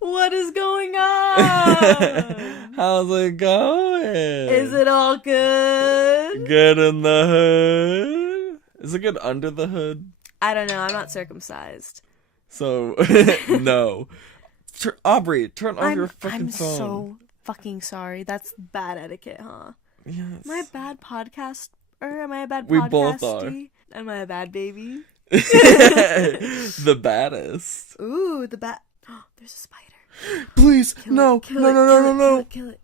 What is going on? How's it going? Is it all good? Good in the hood? Is it good under the hood? I don't know. I'm not circumcised. So, no. Aubrey, turn off your fucking phone. I'm so fucking sorry. That's bad etiquette, huh? Yes. Am I a bad podcast? Or am I a bad We podcasty? both are. Am I a bad baby? The baddest. Ooh, the bat. Oh, there's a spider. Please, Kill no, it, kill no, it, no, kill no, it, no, no. Kill it.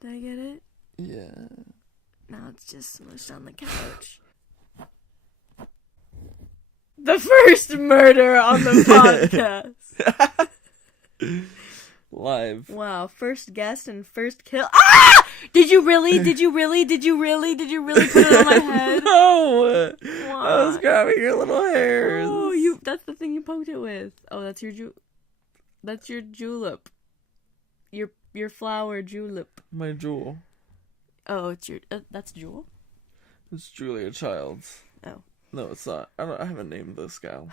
Did I get it? Yeah. Now it's just smushed on the couch. The first murder on the podcast. Live. Wow, first guest and first kill. Ah! Did you really put it on my head? No! Why? I was grabbing your little hairs. Oh, that's the thing you poked it with. Oh, that's your julep. Your flower julep. My jewel. Oh, it's your that's Jewel? It's Julia Childs. Oh. No, it's not. I haven't named this gal.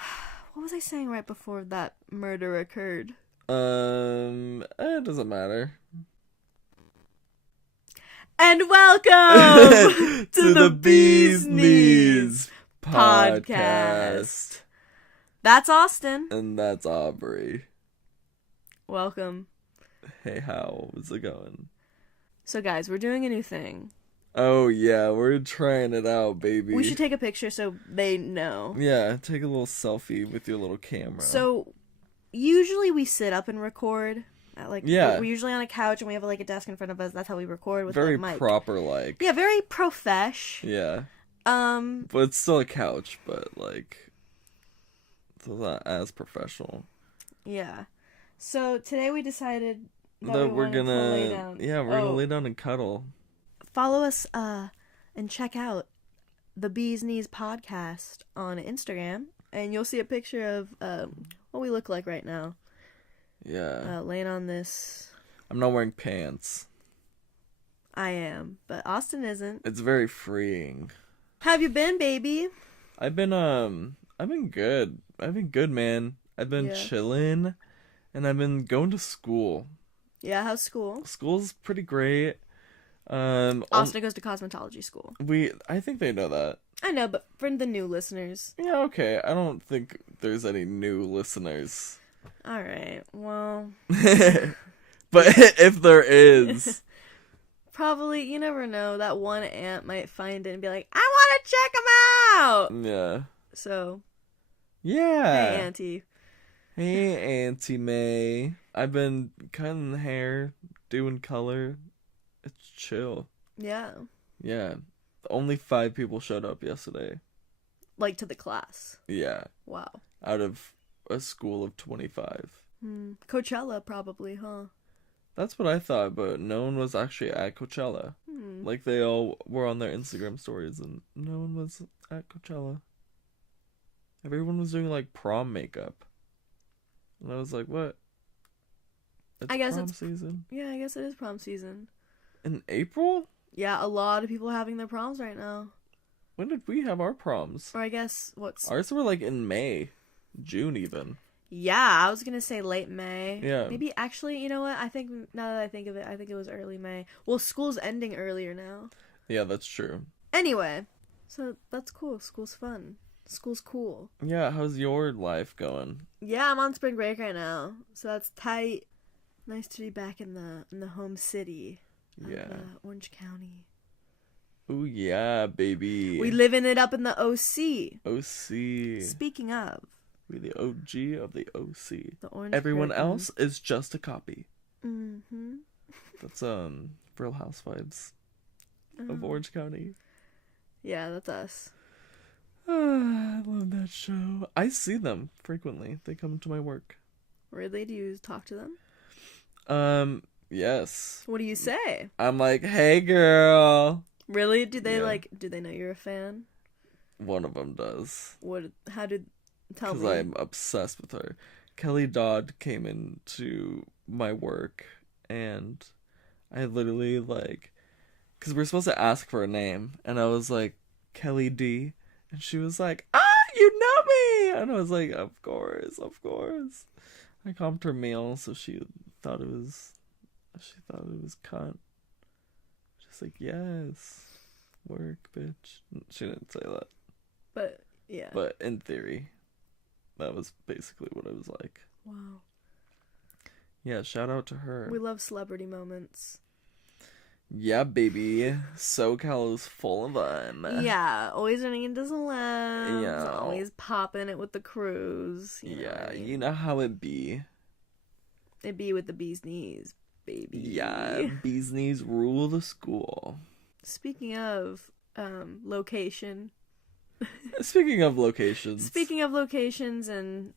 What was I saying right before that murder occurred? It doesn't matter. And welcome to the Bee's Knees podcast. That's Austin. And that's Aubrey. Welcome. Hey, how's it going? So guys, we're doing a new thing. Oh yeah, we're trying it out, baby. We should take a picture so they know. Yeah, take a little selfie with your little camera. So, usually we sit up and record. Yeah. We're usually on a couch and we have a desk in front of us. That's how we record with very the mic. proper, like. Yeah, very profesh. Yeah. But it's still a couch, but it's not as professional. Yeah. So today we decided that we're wanted gonna to lay down. Yeah, we're gonna lay down and cuddle. Follow us and check out the Bee's Knees podcast on Instagram, and you'll see a picture of what we look like right now. Yeah. Laying on this. I'm not wearing pants. I am, but Austin isn't. It's very freeing. How have you been, baby? I've been good. I've been good, man. I've been chilling, and I've been going to school. Yeah, how's school? School's pretty great. Austin goes to cosmetology school. I think they know that. I know, but for the new listeners. Yeah, okay. I don't think there's any new listeners. Alright, well. But if there is. Probably, you never know. That one aunt might find it and be like, I want to check them out! Yeah. So. Yeah. Hey, Auntie. Hey, Auntie May. I've been cutting the hair, doing color. It's chill. Yeah. Yeah. Only 5 people showed up yesterday. Like to the class. Yeah. Wow. Out of a school of 25. Coachella, probably, huh? That's what I thought, but no one was actually at Coachella. Like, they all were on their Instagram stories, and no one was at Coachella. Everyone was doing, prom makeup. And I was like, what? I guess prom it's season? Yeah, I guess it is prom season. In April? Yeah, a lot of people are having their proms right now. When did we have our proms? Or I guess, Ours were, in May. June, even. Yeah, I was gonna say late May. Yeah. Maybe, actually, you know what? I think, now that I think of it, I think it was early May. Well, school's ending earlier now. Yeah, that's true. Anyway, so that's cool. School's fun. School's cool. Yeah, how's your life going? Yeah, I'm on spring break right now, so that's tight. Nice to be back in the home city. Yeah. Orange County. Ooh, yeah, baby. We living it up in the OC. OC. Speaking of. We're the OG of the OC. The Orange Everyone Curtain. else is just a copy. Mm-hmm. That's, Real Housewives of Orange County. Yeah, that's us. I love that show. I see them frequently. They come to my work. Really? Do you talk to them? Yes. What do you say? I'm like, hey, girl. Really? Do they do they know you're a fan? One of them does. How did, tell me. Because I'm obsessed with her. Kelly Dodd came into my work, and I literally, because we're supposed to ask for a name, and I was like, Kelly D, and she was like, you know And I was like, of course. I comped her meal, so she thought it was cunt. She's like, yes, work, bitch. She didn't say that. But, yeah. But in theory, that was basically what it was like. Wow. Yeah, shout out to her. We love celebrity moments. Yeah, baby. SoCal is full of them. Yeah, always running into celebs. Yeah. Always popping it with the crews. Yeah, you know how it be. It be with the bee's knees, baby. Yeah, bee's knees rule the school. Speaking of location. Speaking of locations. Speaking of locations and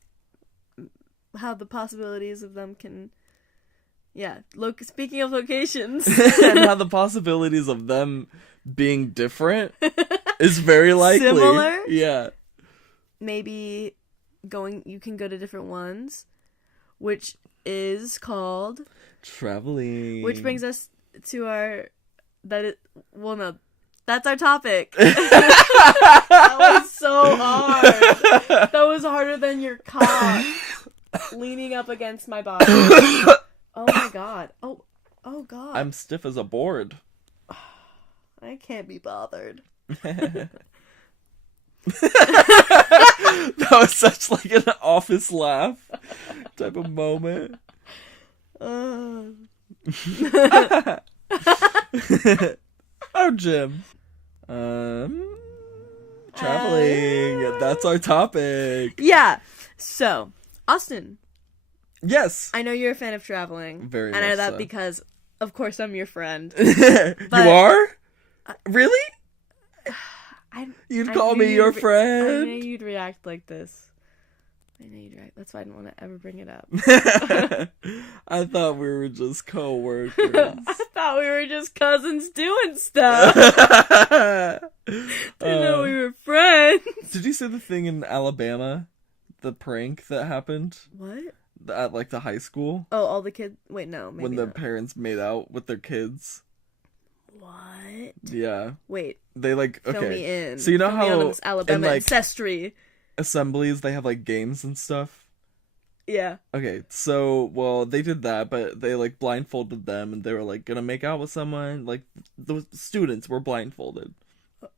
how the possibilities of them can... Yeah, speaking of locations. And how the possibilities of them being different is very likely. Similar? Yeah. Maybe you can go to different ones, which is called... Traveling. Which brings us to that's our topic. That was so hard. That was harder than your cock leaning up against my body. Oh my god. Oh god. I'm stiff as a board. I can't be bothered. That was such like an office laugh type of moment. Oh, Jim. Traveling. That's our topic. Yeah. So, Austin. Yes. I know you're a fan of traveling. Very much and I know that so. because, of course, I'm your friend. You are? Really? You'd call me your friend? I knew you'd react like this. I know you'd react. That's why I didn't want to ever bring it up. I thought we were just co-workers. I thought we were just cousins doing stuff. Didn't know we were friends. Did you see the thing in Alabama? The prank that happened? What? At like the high school? Oh, all the kids... Wait, no, maybe when the not. parents made out with their kids. What? Yeah. Wait. They like... Okay. Fill me in. So you know Fill how... me on this Alabama in, like, ancestry. Assemblies, they have like games and stuff? Yeah. Okay, so, well, they did that, but they like blindfolded them and they were like gonna make out with someone. Like, the students were blindfolded.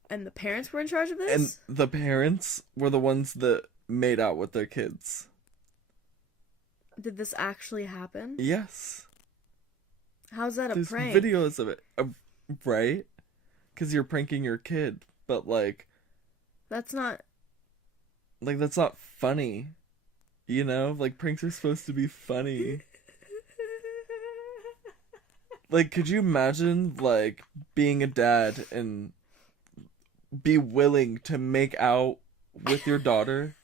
And the parents were in charge of this? And the parents were the ones that made out with their kids. Did this actually happen? Yes. How's that a There's prank? videos of it, right? Because you're pranking your kid, but like... That's not... Like, that's not funny. You know? Like, pranks are supposed to be funny. Like, could you imagine, like, being a dad and be willing to make out with your daughter?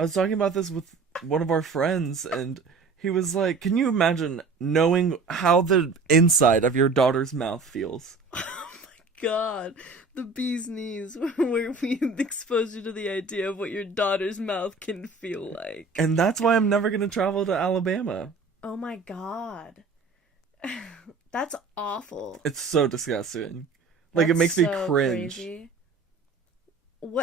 I was talking about this with one of our friends, and he was like, can you imagine knowing how the inside of your daughter's mouth feels? Oh my god. The bee's knees, where we expose you to the idea of what your daughter's mouth can feel like. And that's why I'm never going to travel to Alabama. Oh my god. That's awful. It's so disgusting. Like, That's it makes me so cringe. Crazy.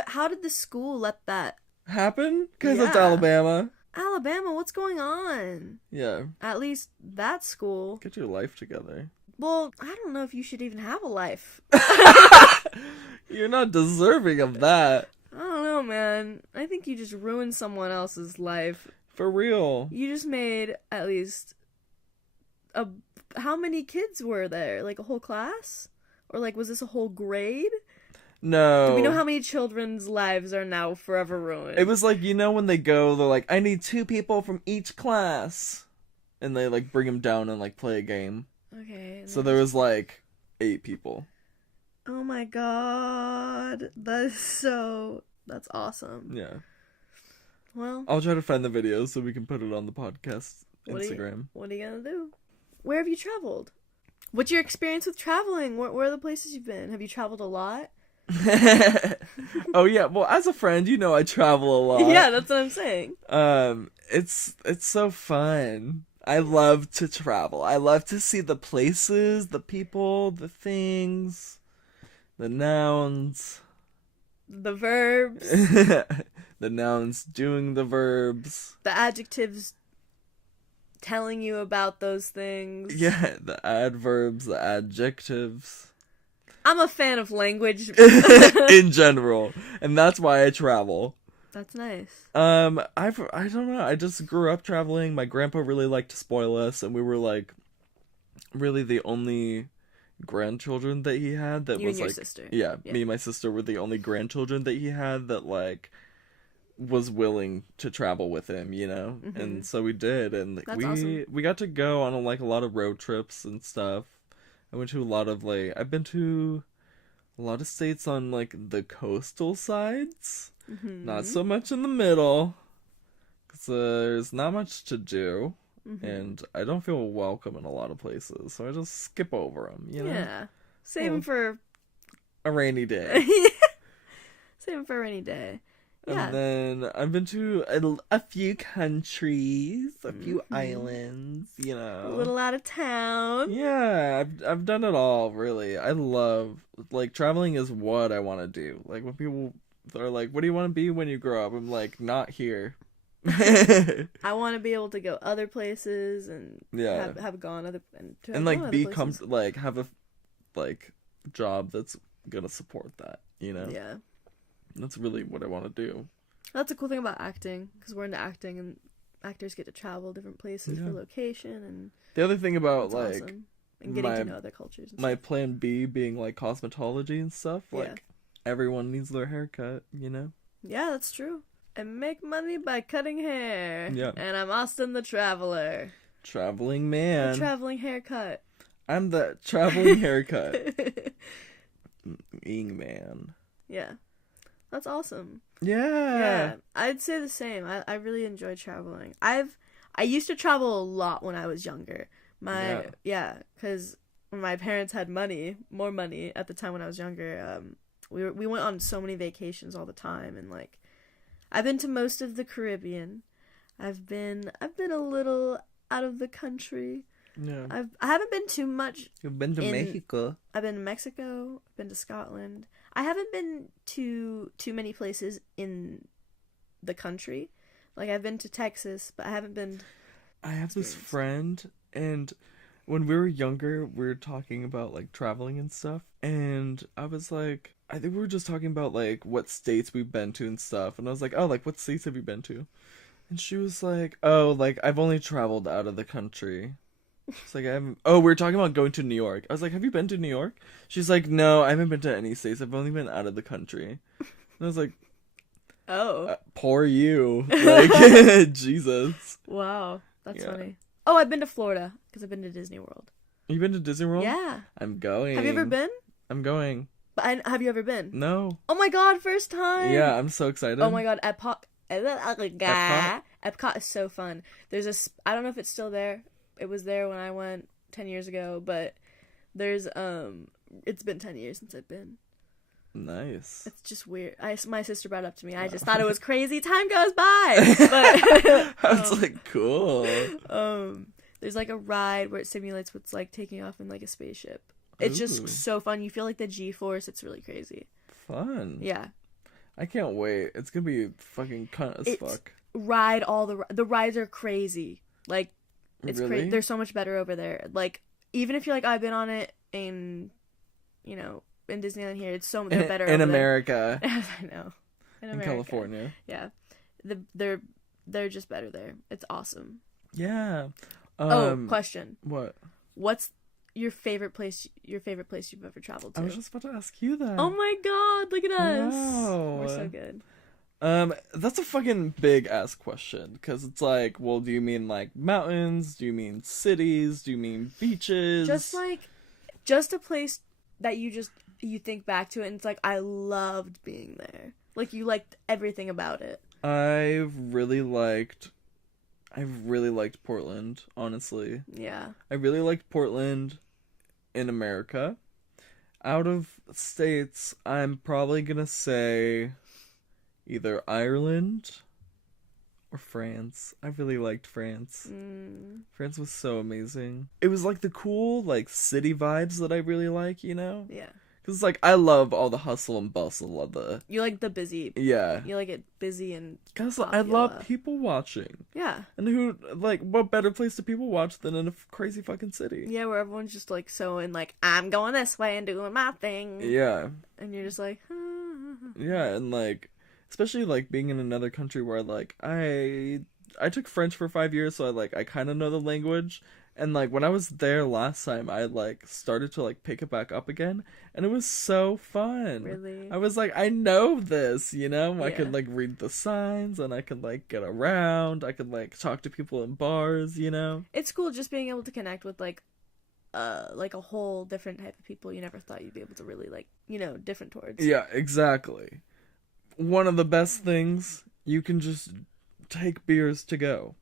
How did the school let that Happen? Because it's Yeah. Alabama. Alabama, what's going on? Yeah. At least that school. Get your life together. Well, I don't know if you should even have a life. You're not deserving of that. I don't know, man. I think you just ruined someone else's life. For real. You just made at least how many kids were there? Like a whole class? Or like was this a whole grade? No. Do we know how many children's lives are now forever ruined? It was like, you know when they go, they're like, I need 2 people from each class. And they like bring them down and like play a game. Okay. So there was like 8 people. Oh my god. That's awesome. Yeah. Well, I'll try to find the video so we can put it on the podcast Instagram. What are you gonna do? Where have you traveled? What's your experience with traveling? Where are the places you've been? Have you traveled a lot? Oh yeah, well as a friend, you know I travel a lot. Yeah, that's what I'm saying. It's so fun. I love to travel. I love to see the places, the people, the things, the nouns. The verbs. The nouns doing the verbs. The adjectives telling you about those things. Yeah, the adverbs, the adjectives. I'm a fan of language. In general. And that's why I travel. That's nice. I don't know. I just grew up traveling. My grandpa really liked to spoil us, and we were like really the only grandchildren that he had that You was and your like sister. Yeah, me and my sister were the only grandchildren that he had that like was willing to travel with him, you know? Mm-hmm. And so we did, and That's awesome. we got to go on like a lot of road trips and stuff. I went to a lot of like I've been to a lot of states on like the coastal sides. Mm-hmm. Not so much in the middle, because there's not much to do, Mm-hmm. and I don't feel welcome in a lot of places, so I just skip over them, you know? Yeah. Save them for a rainy day. Save them for a rainy day. Yeah. And then I've been to a few countries, a few islands, you know. A little out of town. Yeah, I've done it all, really. I love, like, traveling is what I want to do. Like, when people are like, what do you want to be when you grow up? I'm like, not here. I want to be able to go other places and have gone other and like be like have a like job that's gonna support that, you know. Yeah, that's really what I want to do. That's a cool thing about acting, because we're into acting and actors get to travel different places for location. And the other thing about like awesome. And getting to know other cultures and my stuff. plan B being like cosmetology and stuff, like everyone needs their haircut, you know. Yeah, that's true. I make money by cutting hair. Yeah. And I'm Austin the Traveler. Traveling man. The traveling haircut. I'm the traveling haircut. Ing man. Yeah. That's awesome. Yeah. Yeah. I'd say the same. I really enjoy traveling. I used to travel a lot when I was younger. Because when my parents had more money at the time when I was younger, we went on so many vacations all the time, and like I've been to most of the Caribbean. I've been a little out of the country. Yeah. I haven't been too much. You've been to Mexico. I've been to Mexico. I've been to Scotland. I haven't been to too many places in the country. Like I've been to Texas, but I haven't been. I have this friend, and when we were younger, we were talking about like traveling and stuff, and I was like, I think we were just talking about like what states we've been to and stuff, and I was like, oh, like what states have you been to? And she was like, oh, like I've only traveled out of the country. It's like I haven't. Oh, we were talking about going to New York. I was like, have you been to New York? She's like, no, I haven't been to any states. I've only been out of the country. And I was like, oh, poor you, like Jesus. Wow, that's funny. Oh, I've been to Florida because I've been to Disney World. You've been to Disney World? Yeah. I'm going. Have you ever been? I'm going. But have you ever been? No. Oh my god, first time. Yeah, I'm so excited. Oh my god, Epcot is so fun. There's I don't know if it's still there. It was there when I went 10 years ago, but there's it's been 10 years since I've been. Nice. It's just weird. My sister brought it up to me. I just thought it was crazy. Time goes by. But I was like, cool. There's like a ride where it simulates what's like taking off in like a spaceship. It's just so fun. You feel like the G-force. It's really crazy. Fun. Yeah. I can't wait. It's gonna be fucking cunt as fuck. Ride all the rides are crazy. Like it's really? crazy. They're so much better over there. Like even if you're like I've been on it in, you know, in Disneyland here, it's so they're better in over America. There. I know. In California. Yeah. They're just better there. It's awesome. Yeah. Question. What? What's your favorite place you've ever traveled to? I was just about to ask you that. Oh my god, look at us. Wow. We're so good. That's a fucking big ass question, because it's like, well, do you mean like mountains? Do you mean cities? Do you mean beaches? Just a place that you think back to it and it's like, I loved being there. Like you liked everything about it. I've really liked Portland, honestly. Yeah. I really liked Portland in America. Out of states, I'm probably gonna say either Ireland or France. I really liked France. France was so amazing. It was like the cool, like, city vibes that I really like, you know? Yeah. Because, like, I love all the hustle and bustle of the... You like the busy. Yeah. You like it busy and Because I love people watching. Yeah. And who, like, what better place to people watch than in a crazy fucking city? Yeah, where everyone's just, like, so in, like, I'm going this way and doing my thing. Yeah. And you're just like... Yeah, and, like, especially, like, being in another country where, like, I took French for 5 years, so I kind of know the language. And, like, when I was there last time, I, like, started to, like, pick it back up again. And it was so fun. Really? I was like, I know this, you know? I Yeah. could, like, read the signs, and I could, like, get around. I could, like, talk to people in bars, you know? It's cool just being able to connect with, like a whole different type of people you never thought you'd be able to really, like, you know, different towards. Yeah, exactly. One of the best things, you can just take beers to go.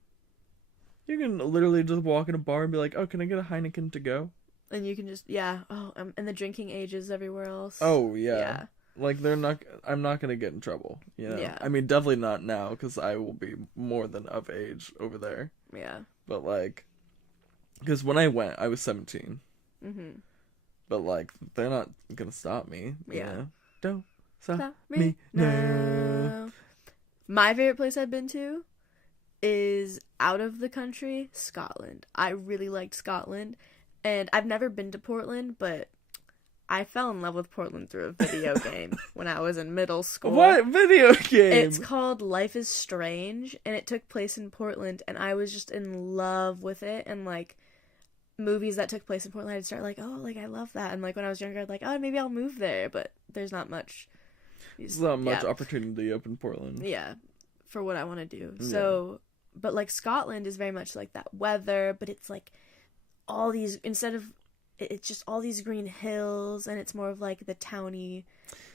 You can literally just walk in a bar and be like, oh, can I get a Heineken to go? And you can just, and the drinking ages everywhere else. Oh, yeah. Yeah. Like, I'm not gonna get in trouble, you know? Yeah. I mean, definitely not now, because I will be more than of age over there. Yeah. But, like, because when I went, I was 17. Mm-hmm. But, like, they're not gonna stop me, you know? Don't stop me now. now. My favorite place I've been to is out of the country, Scotland. I really liked Scotland, and I've never been to Portland, but I fell in love with Portland through a video game when I was in middle school. What video game? It's called Life is Strange, and it took place in Portland, and I was just in love with it, and, like, movies that took place in Portland, I'd start like, oh, like, I love that, and, like, when I was younger, I'd like, oh, maybe I'll move there, but there's not much. There's not much opportunity up in Portland. Yeah, for what I want to do. Yeah. So, but, like, Scotland is very much like that weather, but it's, like, all these, it's just all these green hills, and it's more of, like, the towny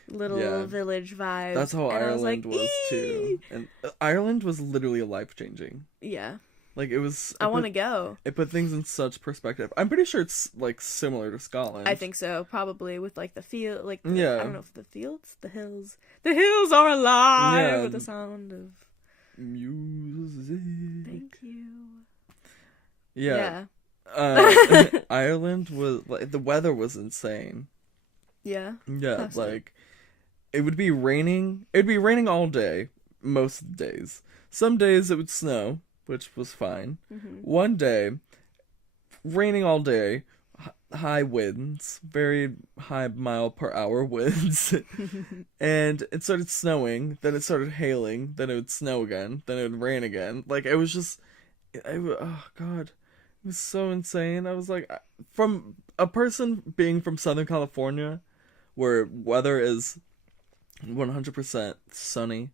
little village vibe. That's how and Ireland was, too. And Ireland was literally life-changing. Yeah. Like, it was... I want to go. It put things in such perspective. I'm pretty sure it's, like, similar to Scotland. I think so, probably, with, like, the field, like, yeah. I don't know if the fields, the hills are alive with the sound of... music. Thank you. Yeah. Ireland was, like, the weather was insane. Yeah. Yeah, like, it would be raining. It would be raining all day, most of the days. Some days it would snow, which was fine. Mm-hmm. One day, raining all day, high winds, very high mile per hour winds, and it started snowing, then it started hailing, then it would snow again, then it would rain again. Like, it was just, oh god, it was so insane. I was like, from a person being from Southern California, where weather is 100% sunny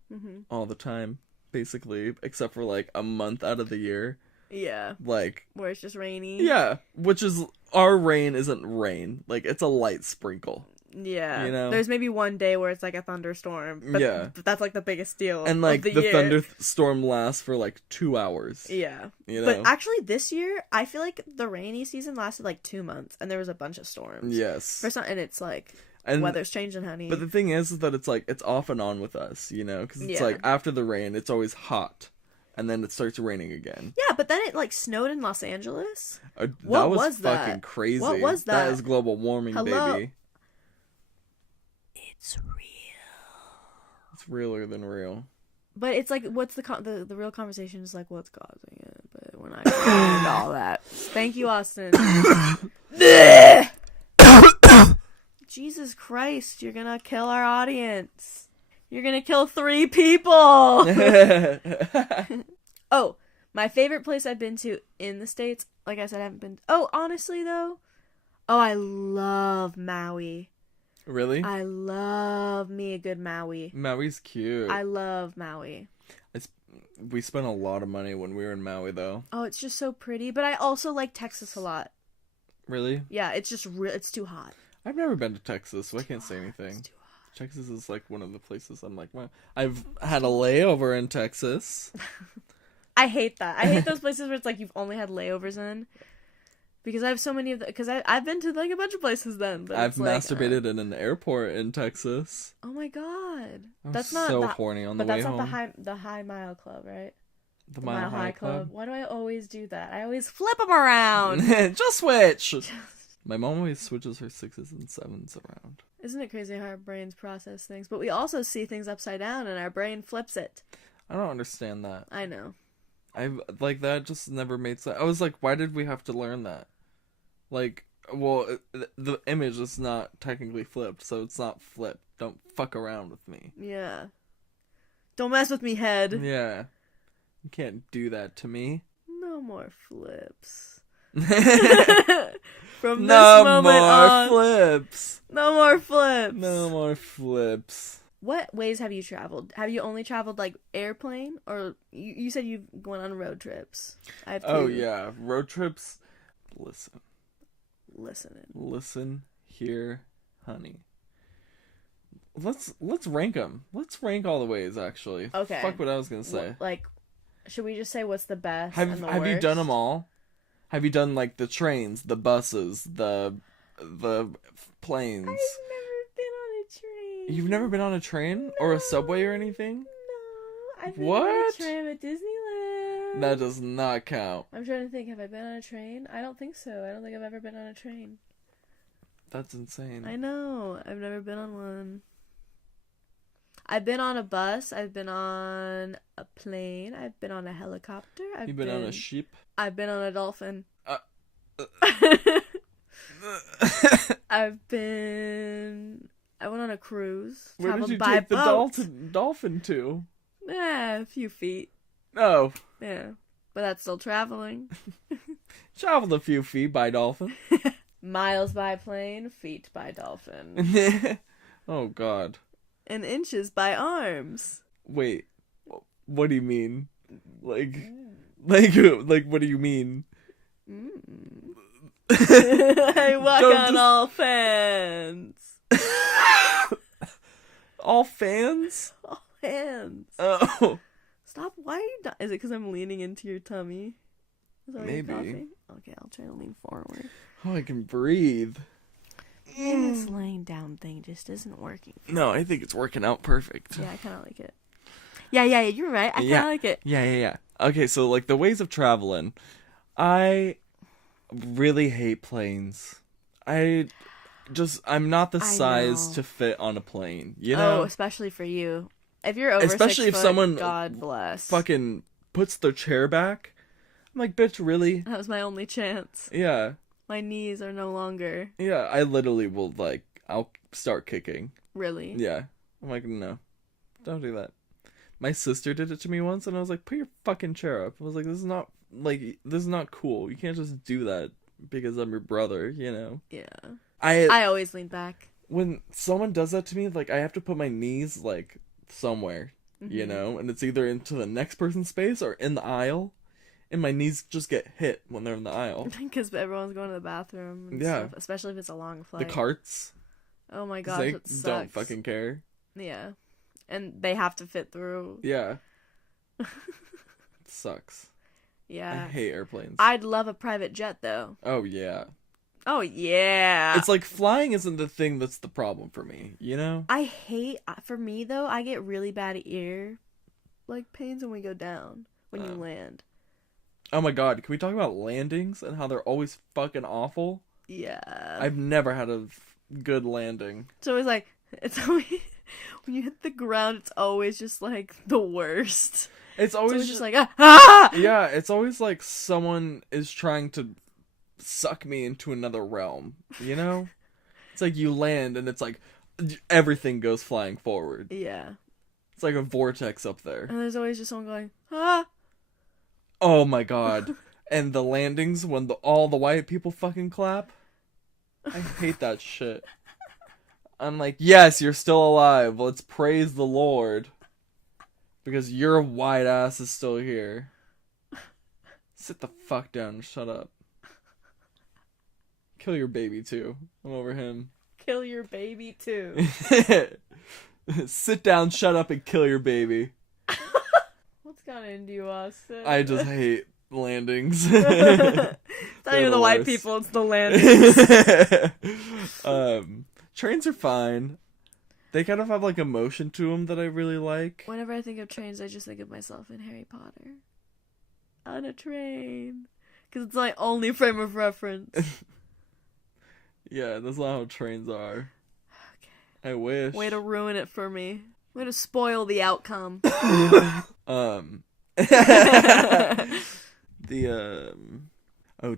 all the time, basically, except for, like, a month out of the year. Yeah. Like, where it's just rainy. Yeah, which is, our rain isn't rain. Like, it's a light sprinkle. Yeah. You know? There's maybe one day where it's, like, a thunderstorm. But that's, like, the biggest deal and, like, of the year. thunderstorm lasts for, like, 2 hours. Yeah. You know? But actually, this year, I feel like the rainy season lasted, like, 2 months, and there was a bunch of storms. Yes. And it's, like... And, weather's changing, honey. But the thing is that it's, like, it's off and on with us, you know? Because it's, like, after the rain, it's always hot. And then it starts raining again. Yeah, but then it, like, snowed in Los Angeles. That was fucking crazy. What was that? That is global warming, baby. It's real. It's realer than real. But it's, like, what's the real conversation is, like, what's causing it. But when I find all that. Thank you, Austin. Jesus Christ, you're gonna kill our audience. You're gonna kill 3 people. Oh, my favorite place I've been to in the States, like I said, I haven't been... Oh, honestly, though. Oh, I love Maui. Really? I love me a good Maui. Maui's cute. I love Maui. We spent a lot of money when we were in Maui, though. Oh, it's just so pretty. But I also like Texas a lot. Really? Yeah, it's just it's too hot. I've never been to Texas, so I can't say anything. It's too hot. Texas is, like, one of the places I'm like, well, I've had a layover in Texas. I hate that. I hate those places where it's like you've only had layovers in. Because I have so many of the... Because I've been to, like, a bunch of places then. But I've masturbated in an airport in Texas. Oh my god. That's not so horny on the way home. But that's not the high mile club, right? The Mile High Club? Why do I always do that? I always flip them around. Just switch. My mom always switches her 6s and 7s around. Isn't it crazy how our brains process things? But we also see things upside down and our brain flips it. I don't understand that. I know. Like, that just never made sense. I was like, why did we have to learn that? Like, well, the image is not technically flipped, so it's not flipped. Don't fuck around with me. Yeah. Don't mess with me, head. Yeah. You can't do that to me. No more flips. From this moment on. Flips. No more flips. No more flips. What ways have you traveled? Have you only traveled like airplane, or you said you've gone on road trips? I have two. Oh yeah, road trips. Listen here, honey. Let's rank them. Let's rank all the ways. Actually, okay. Fuck what I was gonna say. Like, should we just say what's the best? Have and the you worst? done them all? Have you done like the trains, the buses, the planes? I've never been on a train. You've never been on a train or a subway or anything? No, I've been What? on a train at Disneyland. That does not count. I'm trying to think. Have I been on a train? I don't think so. I don't think I've ever been on a train. That's insane. I know. I've never been on one. I've been on a bus. I've been on a plane. I've been on a helicopter. You've been on a sheep? I've been on a dolphin. I went on a cruise. Where did you by take the boat. dolphin to? A few feet. Oh. Yeah. But that's still traveling. Traveled a few feet by dolphin. Miles by plane, feet by dolphin. Oh, God. And inches by arms. Wait. What do you mean? Like, what do you mean? I walk on all fans. All fans? All hands. Oh. Stop. Why are you not? Is it because I'm leaning into your tummy? Is that Maybe. Okay, I'll try to lean forward. Oh, I can breathe. And this laying down thing just isn't working. No, I think it's working out perfect. Yeah, I kind of like it. Yeah, you're right. I kind of like it. Yeah. Okay, so, like, the ways of traveling. I really hate planes. I'm not the size to fit on a plane, you know? Oh, especially for you. If you're over especially 6 if foot, someone God bless. fucking puts their chair back. I'm like, bitch, really? That was my only chance. Yeah. My knees are no longer. Yeah, I literally will, like, I'll start kicking. Really? Yeah. I'm like, no. Don't do that. My sister did it to me once, and I was like, put your fucking chair up. I was like, this is not cool. You can't just do that because I'm your brother, you know? Yeah. I always lean back. When someone does that to me, like, I have to put my knees, like, somewhere, you know? And it's either into the next person's space or in the aisle. And my knees just get hit when they're in the aisle. Because everyone's going to the bathroom and stuff, especially if it's a long flight. The carts. Oh my gosh, they it sucks. don't fucking care. Yeah. And they have to fit through. Yeah. It sucks. Yeah. I hate airplanes. I'd love a private jet, though. Oh, yeah. Oh, yeah. It's like flying isn't the thing that's the problem for me, you know? For me, though, I get really bad ear, pains when we go down, when you land. Oh my God, can we talk about landings and how they're always fucking awful? Yeah. I've never had a good landing. It's always when you hit the ground, it's always just the worst. It's always just ah! Yeah, it's always like someone is trying to suck me into another realm, you know? It's like you land and it's like everything goes flying forward. Yeah. It's like a vortex up there. And there's always just someone going, ah! Oh my God. And the landings when all the white people fucking clap. I hate that shit. I'm like, yes, you're still alive. Let's praise the Lord. Because your white ass is still here. Sit the fuck down and shut up. Kill your baby too. I'm over him. Kill your baby too. Sit down, shut up, and kill your baby. What's got into you, Austin? I just hate landings. It's not even the white people, it's the landings. Trains are fine. They kind of have emotion to them that I really like. Whenever I think of trains, I just think of myself in Harry Potter. On a train. Because it's my only frame of reference. Yeah, that's not how trains are. Okay. I wish. Way to ruin it for me. Way to spoil the outcome.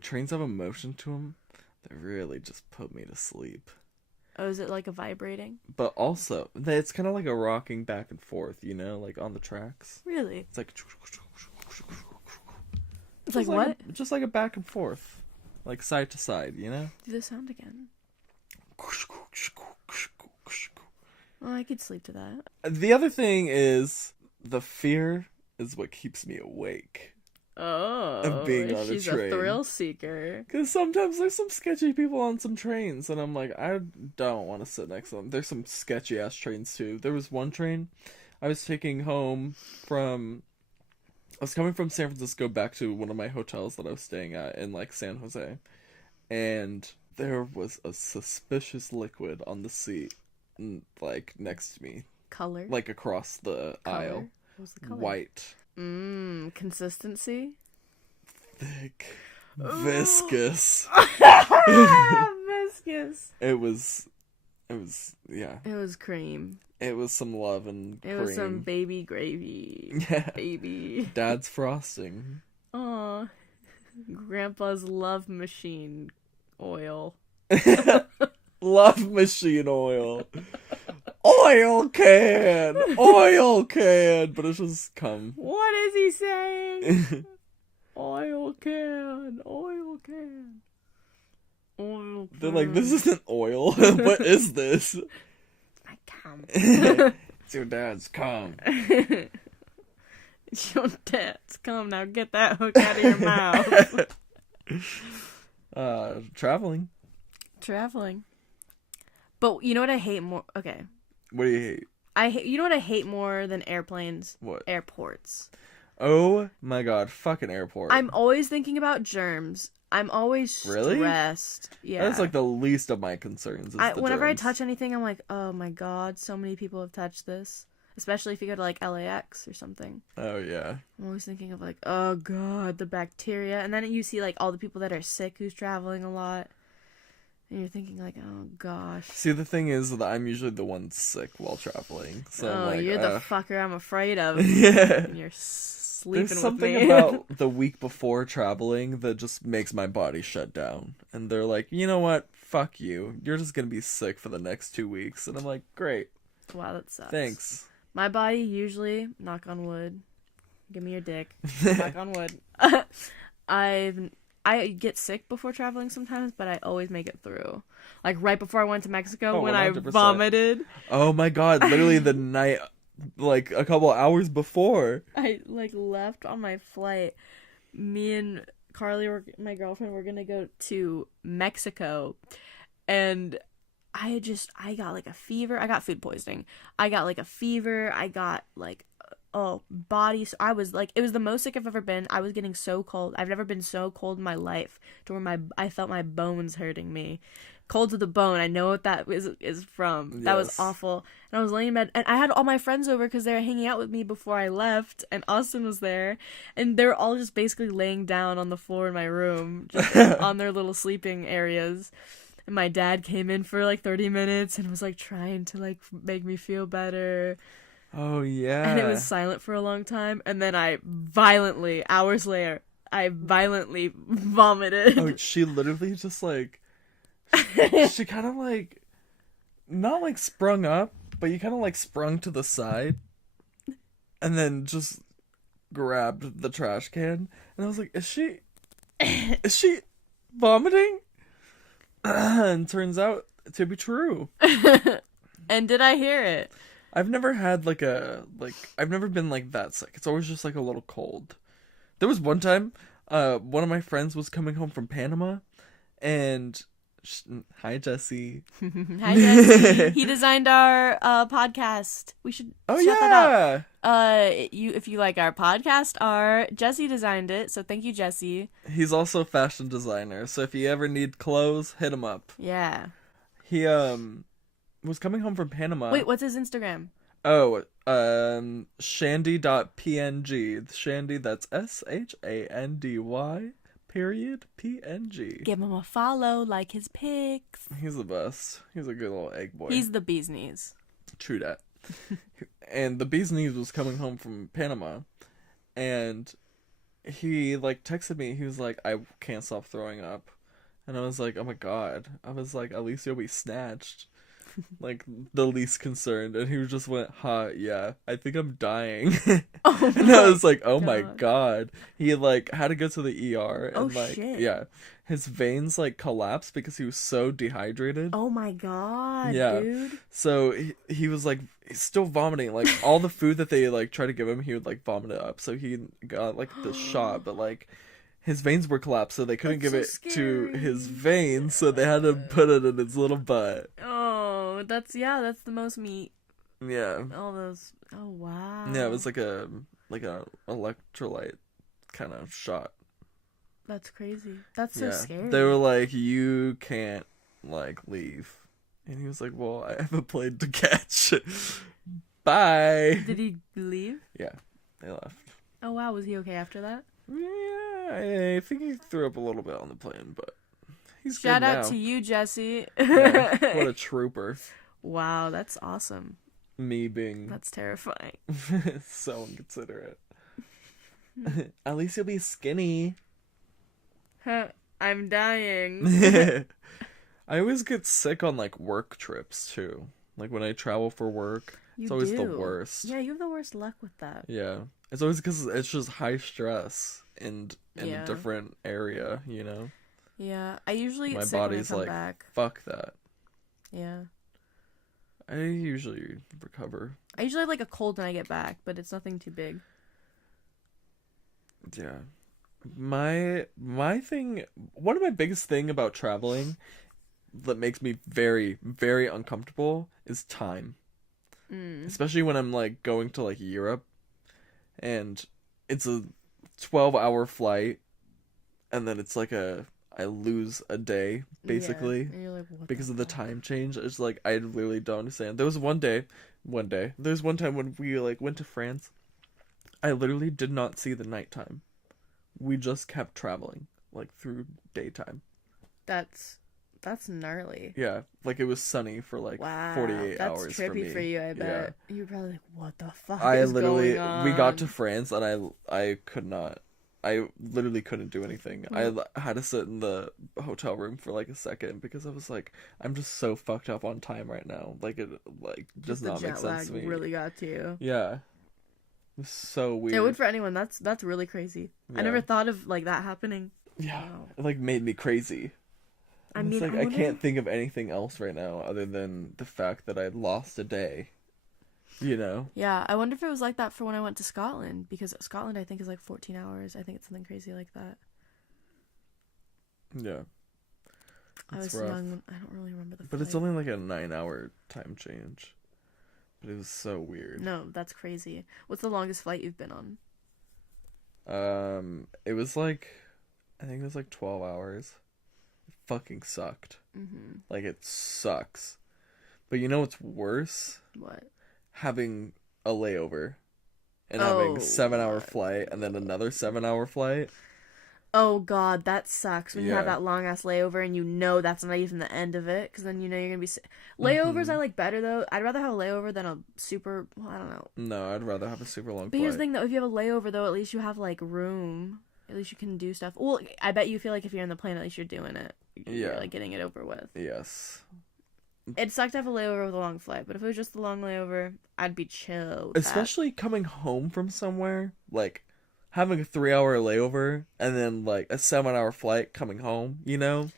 Trains have emotion to them. They really just put me to sleep. Oh, is it like a vibrating? But also, it's kind of like a rocking back and forth, like on the tracks. Really? It's like... It's like what? Just like a back and forth. Like side to side, Do the sound again. Well, I could sleep to that. The other thing is, the fear is what keeps me awake. Oh, of being on she's a train. A thrill seeker. Because sometimes there's some sketchy people on some trains, and I'm like, I don't want to sit next to them. There's some sketchy ass trains too. There was one train I was taking home from. I was coming from San Francisco back to one of my hotels that I was staying at in like San Jose, and there was a suspicious liquid on the seat, like next to me. Color? Like across the aisle. What was the color? White. Consistency? Thick. Viscous. Viscous. It was, yeah. It was cream. It was some love and cream. It was some baby gravy. Yeah. Baby. Dad's frosting. Aw. Grandpa's love machine oil. Love machine oil. Oil can! Oil can! But it's just cum. What is he saying? Oil can. Oil can. Oil can. They're like, this isn't oil. What is this? My cum. It's your dad's cum. It's your dad's cum. Now get that hook out of your mouth. Traveling. But you know what I hate more? Okay. What do you hate? You know what I hate more than airplanes? What? Airports. Oh my god, fucking airport. I'm always thinking about germs. I'm always stressed. Yeah. That's like the least of my concerns. Whenever I touch anything, I'm like, oh my god, so many people have touched this. Especially if you go to like LAX or something. Oh yeah. I'm always thinking of like, oh god, the bacteria. And then you see like all the people that are sick who's traveling a lot. And you're thinking like, oh gosh. See, the thing is that I'm usually the one sick while traveling. So oh, I'm like, you're the fucker I'm afraid of. Yeah. And you're sleeping There's something with me. about the week before traveling that just makes my body shut down. And they're like, you know what? Fuck you. You're just going to be sick for the next 2 weeks. And I'm like, great. Wow, that sucks. Thanks. My body usually, knock on wood, give me your dick, knock on wood. I get sick before traveling sometimes, but I always make it through. Like right before I went to Mexico when 100%. I vomited. Oh my god, literally the night, like a couple hours before. I like left on my flight. Me and Carly, my girlfriend, were gonna go to Mexico, and I got like a fever. I got food poisoning. I got like a fever. I got like, body. So I was like, it was the most sick I've ever been. I was getting so cold. I've never been so cold in my life to where I felt my bones hurting me. Cold to the bone. I know what that is from. Yes. That was awful. And I was laying in bed, and I had all my friends over because they were hanging out with me before I left, and Austin was there, and they were all just basically laying down on the floor in my room, just on their little sleeping areas. And my dad came in for like 30 minutes and was like trying to like make me feel better. Oh yeah. And it was silent for a long time. And then hours later, I violently vomited. Oh, she literally just like, she kind of like, not like sprung up, but you kind of like sprung to the side. And then just grabbed the trash can. And I was like, is she vomiting? And turns out to be true. And did I hear it? I've never had I've never been like that sick. It's always just like a little cold. There was one time, one of my friends was coming home from Panama, and hi Jesse. Hi Jesse. He designed our podcast. We should shout that out. If you like our podcast art, Jesse designed it, so thank you, Jesse. He's also a fashion designer, so if you ever need clothes, hit him up. Yeah. He was coming home from Panama. Wait, what's his Instagram? Oh, shandy.png. Shandy, that's SHANDY Period. PNG. Give him a follow, like his pics. He's the best. He's a good little egg boy. He's the bee's knees. True that. And the bee's knees was coming home from Panama, and he like texted me. He was like, "I can't stop throwing up," and I was like, "Oh my god!" I was like, "At least you'll be snatched." Like the least concerned, and he just went, yeah, I think I'm dying." Oh and I was like, oh God. my god. He like had to go to the ER, and Oh, like shit. yeah, his veins like collapsed because he was so dehydrated. Oh my god, Yeah. dude. So he was like he's still vomiting, like all the food that they like try to give him, he would like vomit it up. So he got like the shot, but like his veins were collapsed, so they couldn't That's give it so to scary. his veins, so they had to put it in his little butt. Oh, that's the most meat. Yeah. All those. Oh wow. Yeah, it was like a electrolyte kind of shot. That's crazy. That's so scary. They were like, you can't like leave. And he was like, well, I have a plane to catch. Bye. Did he leave? Yeah, they left. Oh wow, was he okay after that? Yeah, I think he threw up a little bit on the plane, but he's Shout good out now. to you, Jesse. Yeah, what a trooper. Wow, that's awesome. Me being That's terrifying. so inconsiderate. At least you'll be skinny. I'm dying. I always get sick on like work trips too. Like when I travel for work, it's always the worst. Yeah, you have the worst luck with that. Yeah. It's always because it's just high stress and in Yeah. a different area, you know? Yeah, I usually My get sick when I body's come like, back. fuck that. Yeah. I usually recover. I usually have like a cold when I get back, but it's nothing too big. Yeah. My thing, one of my biggest thing about traveling that makes me very, very uncomfortable is time. Especially when I'm like going to like Europe and it's a 12-hour flight and then it's like I lose a day basically. Yeah. And you're like, what because the of the fuck? time change. It's like I literally don't understand. There was one day there's one time when we like went to France, I literally did not see the nighttime. We just kept traveling like through daytime. That's gnarly. Yeah, like it was sunny for like Wow, 48 that's hours trippy for me. for you. I Yeah. bet you're probably like, what the fuck I is literally going on? we got to France and I could not. I literally couldn't do anything. I had to sit in the hotel room for like a second because I was like, I'm just so fucked up on time right now. Like it like does the not make jet sense lag to me. really got to you. Yeah. It's so weird. It would for anyone. That's really crazy. Yeah. I never thought of like that happening. Yeah. Wow. It like made me crazy. I It's mean, like I I wonder- can't think of anything else right now other than the fact that I lost a day. You know? Yeah, I wonder if it was like that for when I went to Scotland, because Scotland I think is like 14 hours. I think it's something crazy like that. Yeah. I It's was rough. young. I don't really remember the But it's flight. only like a 9-hour time change. But it was so weird. No, that's crazy. What's the longest flight you've been on? It was like, I think it was like 12 hours. It fucking sucked. Mm-hmm. Like it sucks. But you know what's worse? What? Having a layover and having Oh, 7-hour my flight and then another 7-hour flight. Oh god, that sucks when you have Yeah. that long ass layover and you know that's not even the end of it, because then you know you're gonna be. Layovers I like better though. I'd rather have a layover than a super. Well, I don't know. No, I'd rather have a super long But here's flight. the thing though, if you have a layover though, at least you have like room. At least you can do stuff. Well, I bet you feel like if you're in the plane, at least you're doing it. You're Yeah. like getting it over with. Yes. It sucked to have a layover with a long flight, but if it was just a long layover, I'd be chill. Especially coming home from somewhere, like having a 3-hour layover and then like a 7-hour flight coming home, you know?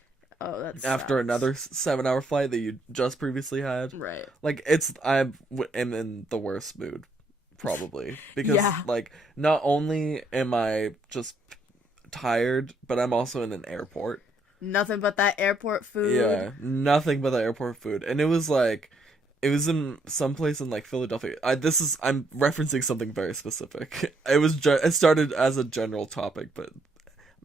Oh, that's After another 7-hour flight that you just previously had. Right. Like I am in the worst mood probably because Yeah. like not only am I just tired, but I'm also in an airport. Nothing but that airport food. Yeah, nothing but the airport food. And it was in some place in like Philadelphia. I'm referencing something very specific. It started as a general topic, but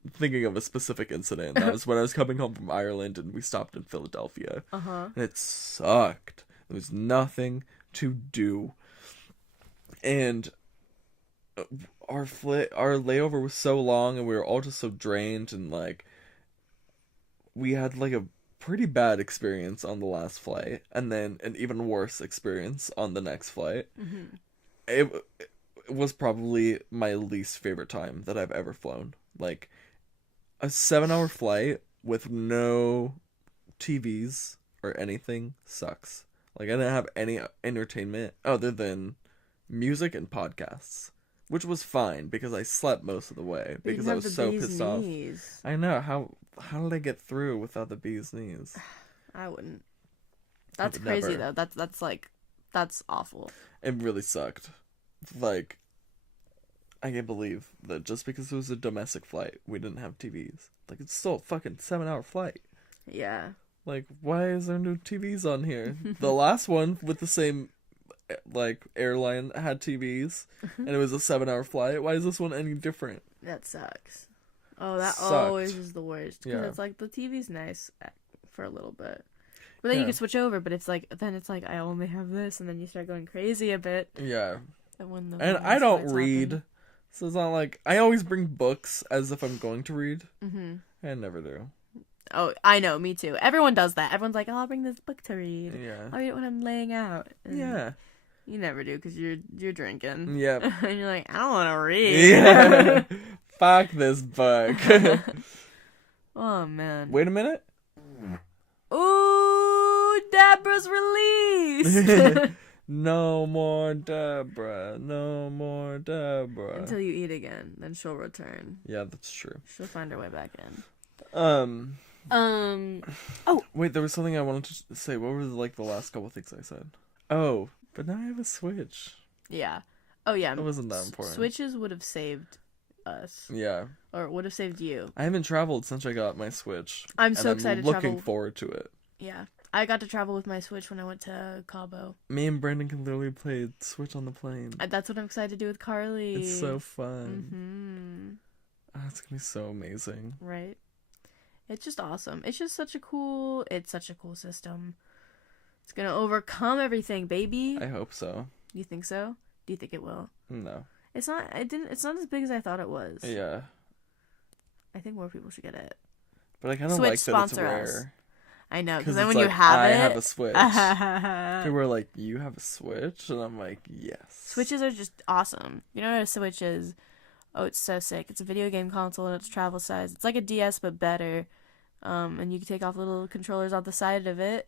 I'm thinking of a specific incident. That was when I was coming home from Ireland and we stopped in Philadelphia. Uh-huh. And it sucked. There was nothing to do. And our layover was so long, and we were all just so drained, and like we had like a pretty bad experience on the last flight, and then an even worse experience on the next flight. Mm-hmm. It was probably my least favorite time that I've ever flown. Like a 7-hour flight with no TVs or anything sucks. Like I didn't have any entertainment other than music and podcasts, which was fine because I slept most of the way because I was so pissed off. I know how did I get through without the bee's knees? I wouldn't. That's crazy though. That's awful. It really sucked. Like I can't believe that just because it was a domestic flight, we didn't have TVs. Like it's still a fucking 7-hour flight. Yeah. Like why is there no TVs on here? The last one with the same like airline had TVs and it was a 7-hour flight. Why is this one any different? That sucks. Oh, that Sucked. always is the worst. Because Yeah. it's like the TV's nice for a little bit. But then you can switch over, but it's like I only have this, and then you start going crazy a bit. Yeah. And I don't read. So it's not like I always bring books as if I'm going to read. Mm-hmm. I never do. Oh, I know, me too. Everyone does that. Everyone's like, "Oh, I'll bring this book to read. Yeah. I'll read it when I'm laying out." And Yeah. you never do because you're drinking. Yep. And you're like, I don't want to read. Yeah. Fuck this book. Oh man. Wait a minute. Ooh, Debra's released. No more Debra. No more Debra. Until you eat again, then she'll return. Yeah, that's true. She'll find her way back in. Oh, wait, there was something I wanted to say. What were like the last couple things I said? Oh, but now I have a Switch. Yeah. Oh yeah. That wasn't that important. Switches would have saved us. Yeah. Or would have saved you. I haven't traveled since I got my Switch. I'm so excited to travel. Looking forward to it. Yeah. I got to travel with my Switch when I went to Cabo. Me and Brandon can literally play Switch on the plane. That's what I'm excited to do with Carly. It's so fun. Mm-hmm. Oh, it's gonna be so amazing. Right. It's just awesome. It's such a cool system. It's gonna overcome everything, baby. I hope so. You think so? Do you think it will? No. It's not as big as I thought it was. Yeah. I think more people should get it. But I kind of like that it's sponsor rare. us. I know, because then it's when like, you have I it... have a Switch. People were like, you have a Switch? And I'm like, yes. Switches are just awesome. You know what a Switch is? Oh, it's so sick. It's a video game console and it's travel size. It's like a DS but better. And you can take off little controllers on the side of it.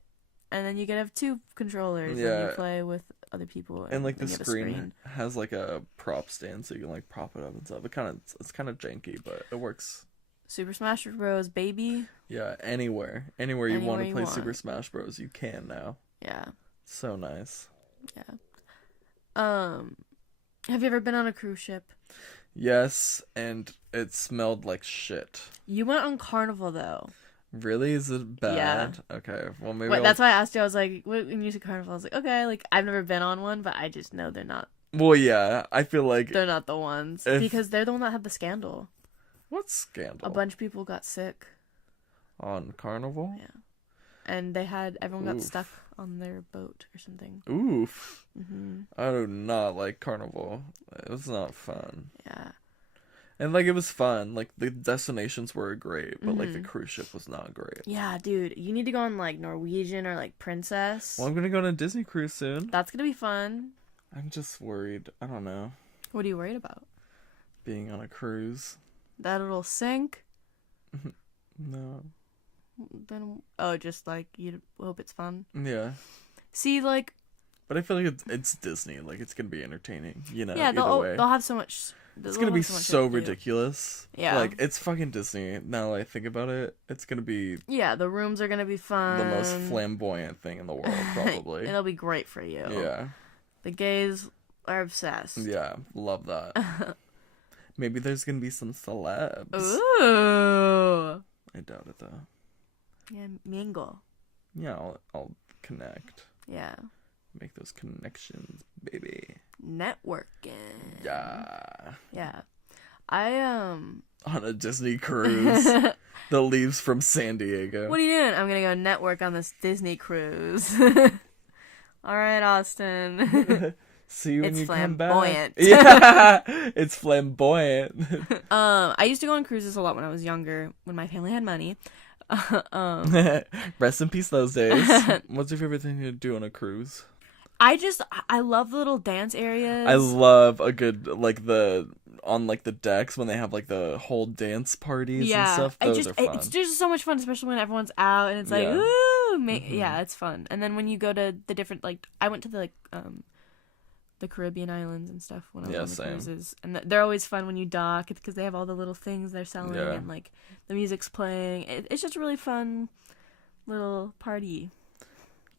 And then you can have 2 controllers when you play with other people. And like the screen has like a prop stand so you can like prop it up and stuff. It's kind of janky, but it works. Super Smash Bros. Baby. Yeah, anywhere you want to play Super Smash Bros. You can now. Yeah. So nice. Yeah. Have you ever been on a cruise ship? Yes, and it smelled like shit. You went on Carnival though. Really? Is it bad? Yeah. Okay. Well, maybe. Wait, that's why I asked you. I was like, when you said Carnival, I was like, okay, like I've never been on one, but I just know they're not. Well, yeah, I feel like they're not the ones because they're the one that had the scandal. What scandal? A bunch of people got sick. On Carnival? Yeah. And everyone got stuck on their boat or something. Oof. Mm-hmm. I do not like Carnival. It was not fun. Yeah. And, like, it was fun. Like, the destinations were great, but, like, the cruise ship was not great. Yeah, dude. You need to go on, like, Norwegian or, like, Princess. Well, I'm gonna go on a Disney cruise soon. That's gonna be fun. I'm just worried. I don't know. What are you worried about? Being on a cruise. That it'll sink? No. Then, just, like, you hope it's fun? Yeah. See, like... But I feel like it's Disney. Like, it's gonna be entertaining, you know, yeah, they'll have so much... It's gonna be so ridiculous. Yeah. Like, it's fucking Disney. Now that I think about it, it's gonna be... Yeah, the rooms are gonna be fun. The most flamboyant thing in the world, probably. It'll be great for you. Yeah. The gays are obsessed. Yeah, love that. Maybe there's gonna be some celebs. Ooh. I doubt it, though. Yeah, mingle. Yeah, I'll connect. Yeah. Make those connections, baby. Networking. Yeah. Yeah. I on a Disney cruise that leaves from San Diego. What are you doing? I'm gonna go network on this Disney cruise. All right, Austin. See you when It's you come back. flamboyant. Yeah, it's flamboyant. I used to go on cruises a lot when I was younger, when my family had money. um, Rest in peace those days. What's your favorite thing to do on a cruise? I love the little dance areas. I love a good, like, on the decks when they have like the whole dance parties and stuff. Those are fun. It's just so much fun, especially when everyone's out and it's like, Yeah. ooh, yeah, it's fun. And then when you go to the different, like, I went to the Caribbean islands and stuff when I was on the same. cruises, and they're always fun when you dock because they have all the little things they're selling and like the music's playing. It's just a really fun little party.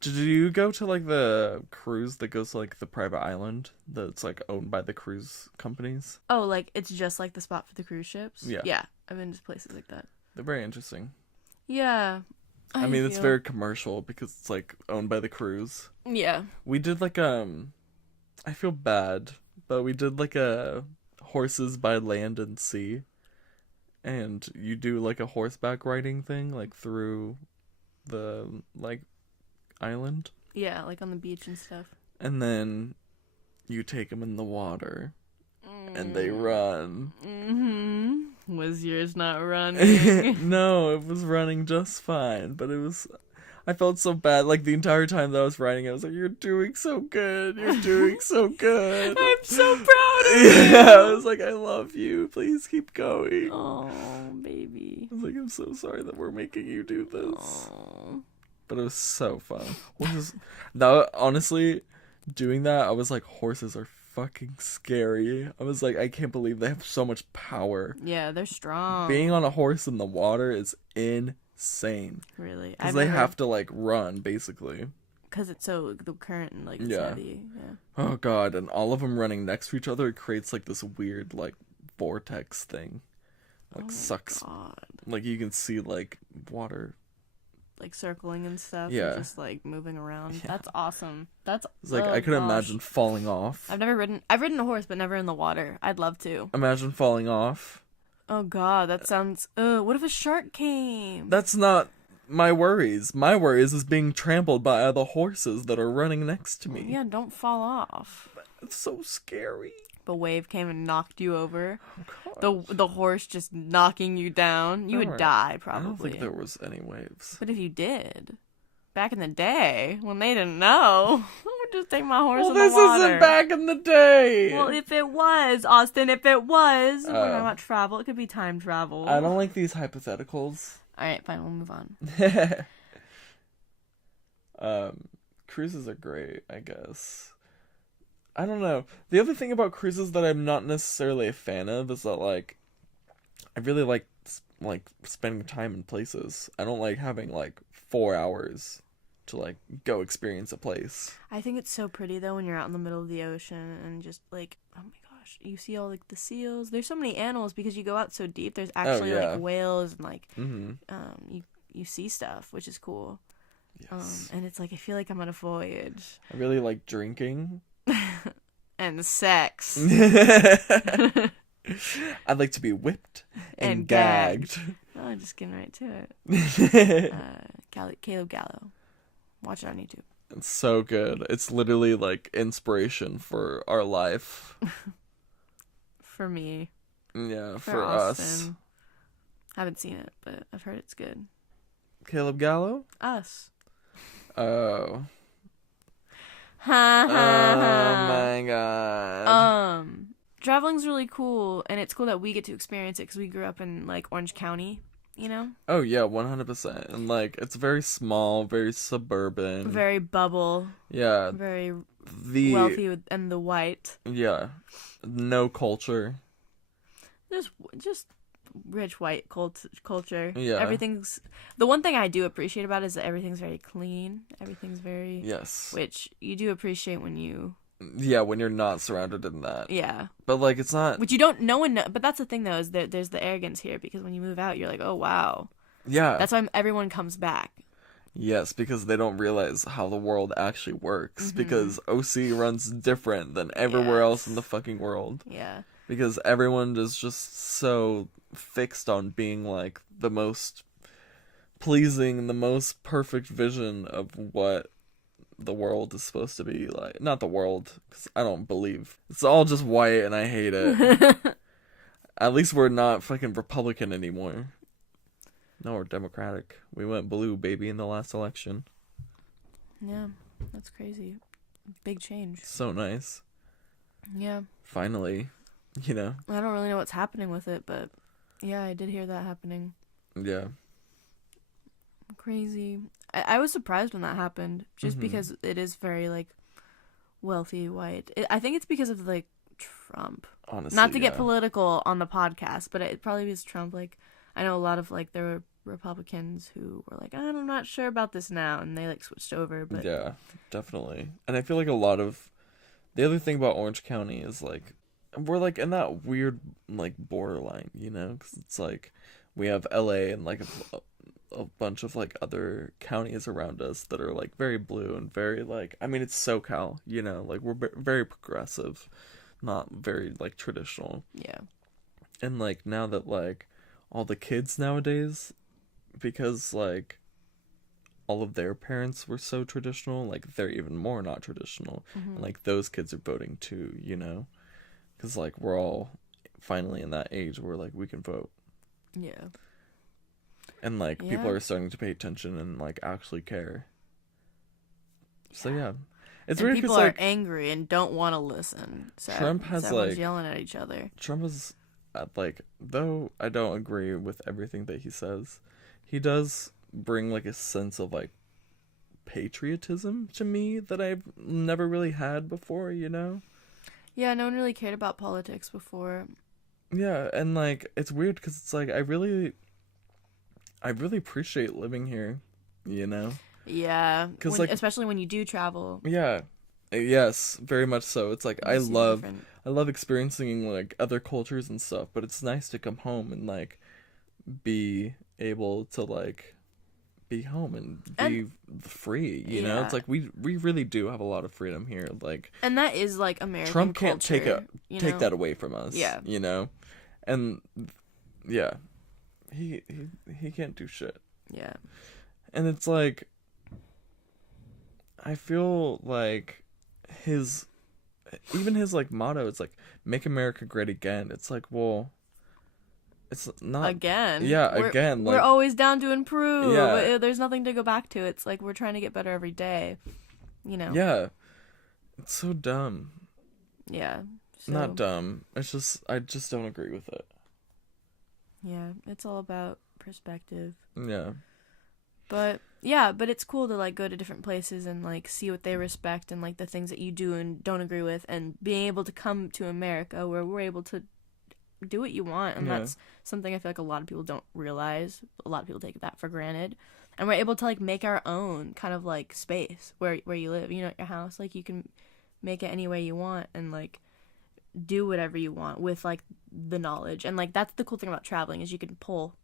Did you go to like the cruise that goes to like the private island that's like owned by the cruise companies? Oh, like it's just like the spot for the cruise ships? Yeah. Yeah, I've been to places like that. They're very interesting. Yeah. I mean, it's very commercial because it's like owned by the cruise. Yeah. We did like I feel bad, but we did like a horses by land and sea, and you do like a horseback riding thing like through the like island. Yeah, like on the beach and stuff. And then you take them in the water, and they run. Mm-hmm. Was yours not running? No, it was running just fine, but I felt so bad. Like, the entire time that I was riding, I was like, you're doing so good. You're doing so good. I'm so proud of you. Yeah, I was like, I love you. Please keep going. Oh, baby. I was like, I'm so sorry that we're making you do this. Oh. But it was so fun. Honestly, doing that, I was like, horses are fucking scary. I was like, I can't believe they have so much power. Yeah, they're strong. Being on a horse in the water is insane. Really? Because they have to, like, run, basically. Because it's so, the current and, like, it's heavy. Yeah. Oh, God. And all of them running next to each other, it creates, like, this weird, like, vortex thing. Like, sucks. God. Like, you can see, like, water. Like, circling and stuff. Yeah. And just, like, moving around. Yeah. That's awesome. It's like, I could imagine falling off. I've ridden a horse, but never in the water. I'd love to. Imagine falling off. Oh, God. That sounds... what if a shark came? That's not my worries. My worries is being trampled by the horses that are running next to me. Yeah, don't fall off. It's so scary. If a wave came and knocked you over, Oh, the horse just knocking you down, you would die, probably. I don't think there was any waves. But if you did, back in the day, when they didn't know, I would just take my horse in the water. Well, this isn't back in the day. Well, if it was, Austin, if it was, we're talking about travel. It could be time travel. I don't like these hypotheticals. Alright, fine, we'll move on. Cruises are great, I guess. I don't know. The other thing about cruises that I'm not necessarily a fan of is that, like, I really like spending time in places. I don't like having, like, 4 hours to, like, go experience a place. I think it's so pretty, though, when you're out in the middle of the ocean and just, like, oh my gosh, you see all, like, the seals. There's so many animals because you go out so deep. There's actually, like, whales and, like, you see stuff, which is cool. Yes. And it's like, I feel like I'm on a voyage. I really like drinking. And sex. I'd like to be whipped and gagged. Oh, I'm just getting right to it. Caleb Gallo. Watch it on YouTube. It's so good. It's literally like inspiration for our life. For me. Yeah, for us. Austin. Haven't seen it, but I've heard it's good. Caleb Gallo? Us. Oh. Ha ha ha. Oh my god. Traveling's really cool, and it's cool that we get to experience it because we grew up in, like, Orange County, you know? Oh yeah, 100%. And, like, it's very small, very suburban. Very bubble. Yeah. Very wealthy and the white. Yeah. No culture. Just rich white culture. Yeah. Everything's... The one thing I do appreciate about it is that everything's very clean. Everything's very... Yes. Which you do appreciate when you... Yeah, when you're not surrounded in that. Yeah. But, like, it's not... Which you don't... No one know... But that's the thing, though, is that there's the arrogance here, because when you move out, you're like, oh, wow. Yeah. That's why everyone comes back. Yes, because they don't realize how the world actually works. Mm-hmm. Because OC runs different than everywhere else in the fucking world. Yeah. Because everyone is just so fixed on being, like, the most pleasing, the most perfect vision of what the world is supposed to be like. Not the world, because I don't believe. It's all just white and I hate it. At least we're not fucking Republican anymore. No, we're Democratic. We went blue, baby, in the last election. Yeah, that's crazy. Big change. So nice. Yeah. Finally, you know. I don't really know what's happening with it, but yeah, I did hear that happening. Yeah. Crazy. I was surprised when that happened, just because it is very, like, wealthy white. I think it's because of, like, Trump. Honestly, not to get political on the podcast, but it probably was Trump. Like, I know a lot of, like, there were Republicans who were like, I'm not sure about this now, and they, like, switched over. But yeah, definitely. And I feel like a lot of the other thing about Orange County is, like, we're, like, in that weird, like, borderline, you know, because it's like we have LA and, like, a bunch of, like, other counties around us that are, like, very blue and very, like, I mean, it's SoCal, you know, like, we're very progressive, not very, like, traditional. Yeah. And, like, now that, like, all the kids nowadays, because, like, all of their parents were so traditional, like, they're even more not traditional. And, like, those kids are voting too, you know? Because, like, we're all finally in that age where, like, we can vote. Yeah. And, like, people are starting to pay attention and, like, actually care. So, yeah. It's and weird people because, are like, angry and don't want to listen. So Trump has, everyone's like, yelling at each other. Trump is, like, though I don't agree with everything that he says, he does bring, like, a sense of, like, patriotism to me that I've never really had before, you know? Yeah, no one really cared about politics before. Yeah, and, like, it's weird because it's, like, I really appreciate living here, you know? Yeah, 'Cause, like, especially when you do travel. Yeah. Yes, very much so. It's like I See love different- experiencing, like, other cultures and stuff, but it's nice to come home and, like, be able to, like, be home and be free, you know? It's like we really do have a lot of freedom here, like, and that is, like, American Trump can't culture, take that away from us. Yeah. You know? And yeah. He can't do shit. Yeah. And it's like I feel like his like motto, it's like make America great again. It's like, well, it's not again. Yeah, we're like, always down to improve. Yeah. There's nothing to go back to. It's like we're trying to get better every day. You know. Yeah. It's so dumb. Yeah. So, Not dumb. It's just I just don't agree with it. Yeah, it's all about perspective. Yeah. But yeah, but it's cool to, like, go to different places and, like, see what they respect and, like, the things that you do and don't agree with, and being able to come to America where we're able to do what you want, and that's something I feel like a lot of people don't realize. A lot of people take that for granted, and we're able to, like, make our own kind of, like, space where you live, you know, at your house. Like, you can make it any way you want and, like, do whatever you want with, like, the knowledge. And, like, that's the cool thing about traveling is you can pull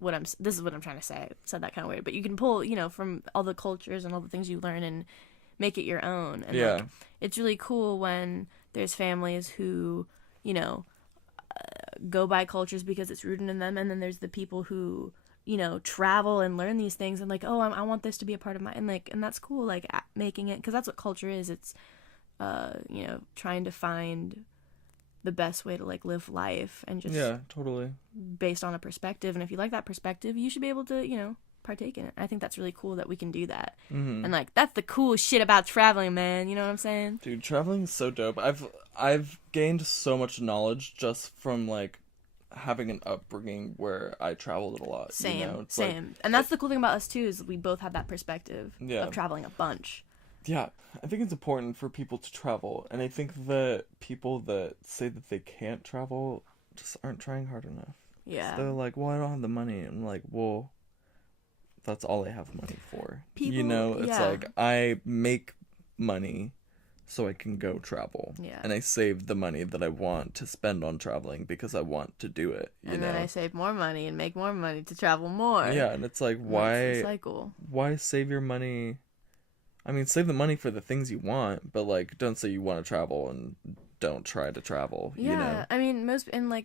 this is what I'm trying to say. I said that kind of weird, but you can pull, you know, from all the cultures and all the things you learn and make it your own. And like, it's really cool when there's families who, you know, go by cultures because it's rooted in them, and then there's the people who, you know, travel and learn these things and, like, oh, I want this to be a part of my, and, like, and that's cool, like, making it, because that's what culture is. It's you know, trying to find the best way to, like, live life, and just totally based on a perspective. And if you like that perspective, you should be able to, you know, partake in it. I think that's really cool that we can do that. And, like, that's the cool shit about traveling, man. You know what I'm saying? Dude, traveling is so dope. I've gained so much knowledge just from, like, having an upbringing where I traveled a lot. Same, you know? It's same. Like, and that's the cool thing about us too, is we both have that perspective of traveling a bunch. Yeah, I think it's important for people to travel, and I think that people that say that they can't travel just aren't trying hard enough. Yeah. So they're like, well, I don't have the money. And I'm like, well, that's all I have money for. People, you know, it's like, I make money so I can go travel. Yeah. And I save the money that I want to spend on traveling because I want to do it. You know? Then I save more money and make more money to travel more. Yeah, and it's like, That's the cycle. Why save your money? I mean, save the money for the things you want, but, like, don't say you want to travel and don't try to travel. Yeah, you know? I mean,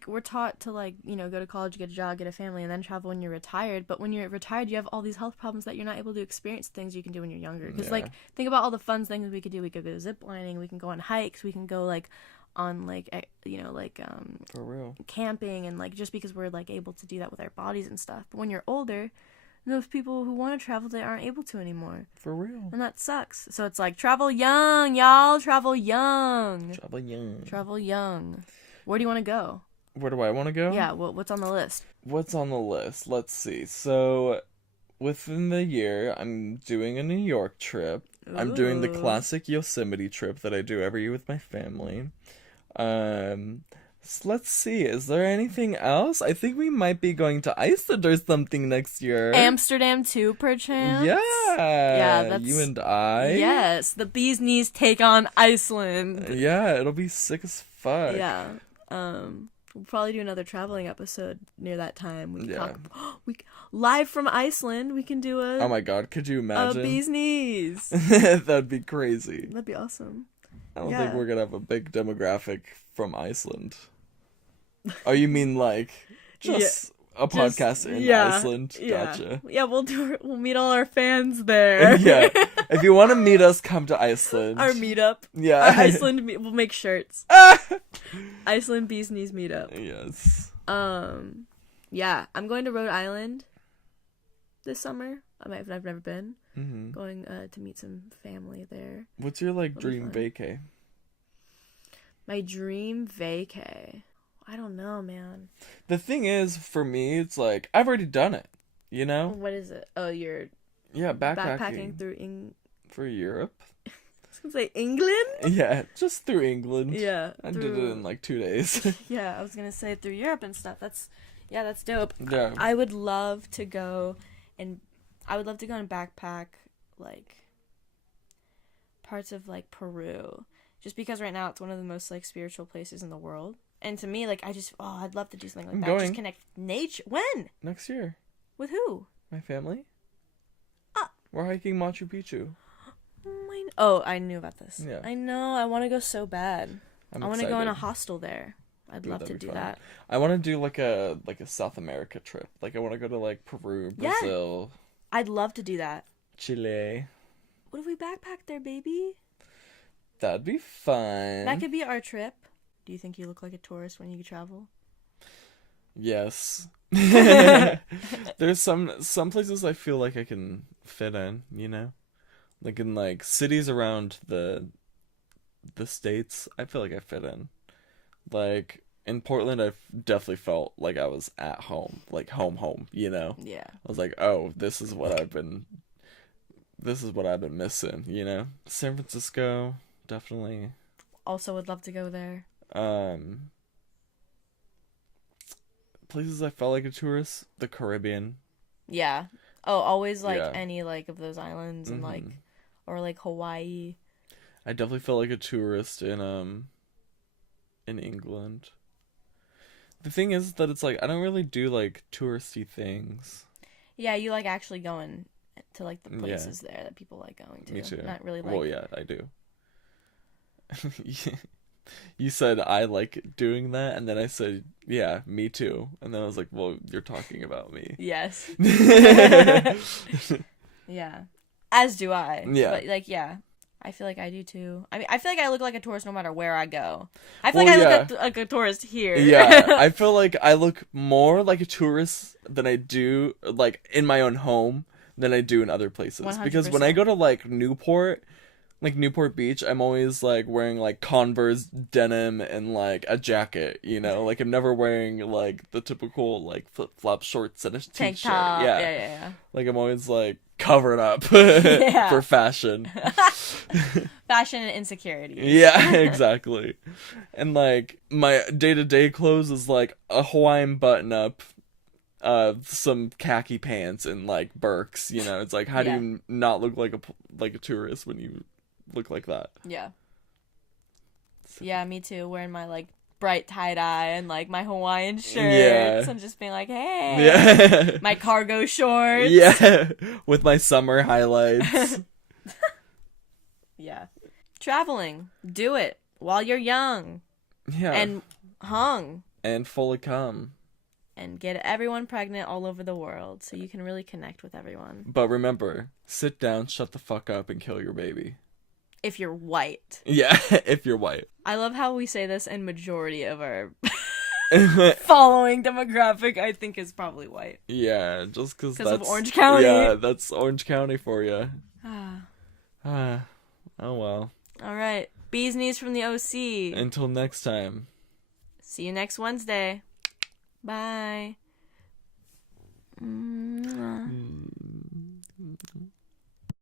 we're taught to, like, go to college, get a job, get a family, and then travel when you're retired. But when you're retired, you have all these health problems that you're not able to experience things you can do when you're younger. Because, like, think about all the fun things we could do. We could go zip lining, we can go on hikes, we can go, like, on, like, For real. camping, and, like, just because we're, like, able to do that with our bodies and stuff. But when you're older, those people who want to travel, they aren't able to anymore. For real. And that sucks. So it's like, travel young, y'all. Travel young. Travel young. Travel young. Where do you want to go? Where do I want to go? Yeah, what's on the list? What's on the list? Let's see. So, within the year, I'm doing a New York trip. Ooh. I'm doing the classic Yosemite trip that I do every year with my family. So let's see. Is there anything else? I think we might be going to Iceland or something next year. Amsterdam too, perchance? Yeah. Yeah, that's... You and I. Yes, the bee's knees take on Iceland. Yeah, it'll be sick as fuck. Yeah. We'll probably do another traveling episode near that time. We can talk... live from Iceland, we can do a... Oh my god, could you imagine? A bee's knees. That'd be crazy. That'd be awesome. I don't think we're gonna have a big demographic from Iceland. Oh, you mean like just a podcast in Iceland? Gotcha. Yeah, we'll meet all our fans there. Yeah. If you want to meet us, come to Iceland. Our meetup. Yeah. Our Iceland we'll make shirts. Iceland Bees Knees meetup. Yes. Yeah, I'm going to Rhode Island this summer. I've never been. Mm-hmm. Going to meet some family there. What's your dream vacay? My dream vacay. I don't know, man. The thing is, for me, it's like I've already done it. You know? What is it? Oh, you're backpacking through for Europe. I was gonna say England. Yeah, just through England. Yeah, I did it in like 2 days. Yeah, I was gonna say through Europe and stuff. That's dope. Yeah. I would love to go and backpack like parts of like Peru, just because right now it's one of the most like spiritual places in the world. And to me, like, I'd love to do something like that. Going. Just connect with nature. When? Next year. With who? My family. We're hiking Machu Picchu. Oh, I knew about this. Yeah. I know. I want to go so bad. I want to go in a hostel there. I'd love to do that. I want to do like a South America trip. Like I want to go to like Peru, Brazil. Yeah. I'd love to do that. Chile. What if we backpack there, baby? That'd be fun. That could be our trip. Do you think you look like a tourist when you travel? Yes. There's some places I feel like I can fit in, you know? Like in like cities around the States, I feel like I fit in. Like in Portland, I definitely felt like I was at home, like home, you know? Yeah. I was like, oh, this is what I've been missing, you know? San Francisco, definitely. Also would love to go there. Places I felt like a tourist, the Caribbean. Yeah. Oh, always like any like of those islands and like, or like Hawaii. I definitely felt like a tourist in England. The thing is that it's like I don't really do like touristy things. Yeah, you like actually going to like the places there that people like going to. Me too. Not really like. Well, yeah, I do. You said I like doing that, and then I said, yeah, me too. And then I was like, well, you're talking about me. Yes. Yeah. As do I. Yeah. But like, yeah. I feel like I do too. I mean, I feel like I look like a tourist no matter where I go. I feel like I look like a tourist here. Yeah, I feel like I look more like a tourist than I do, like, in my own home than I do in other places. 100%. Because when I go to, like, Newport Beach, I'm always, like, wearing, like, Converse denim and, like, a jacket, you know? Like, I'm never wearing, like, the typical, like, flip-flop shorts and a Tank t-shirt. top. Yeah. Yeah. Like, I'm always, like, covered up for fashion. Fashion and insecurity. Yeah, exactly. And, like, my day-to-day clothes is, like, a Hawaiian button-up, some khaki pants, and, like, Birks, you know? It's like, how do you not look like a tourist when you look like that? Yeah. Yeah, me too. Wearing my, like, bright tie-dye and, like, my Hawaiian shirts and just being like, hey. Yeah. My cargo shorts. Yeah. With my summer highlights. Yeah. Traveling. Do it. while you're young. Yeah. And hung. And fully cum. And get everyone pregnant all over the world so you can really connect with everyone. But remember, sit down, shut the fuck up, and kill your baby. If you're white. Yeah, if you're white. I love how we say this, and majority of our following demographic, I think, is probably white. Yeah, just because that's... of Orange County. Yeah, that's Orange County for you. Oh well. All right. Bees knees from the OC. Until next time. See you next Wednesday. Bye.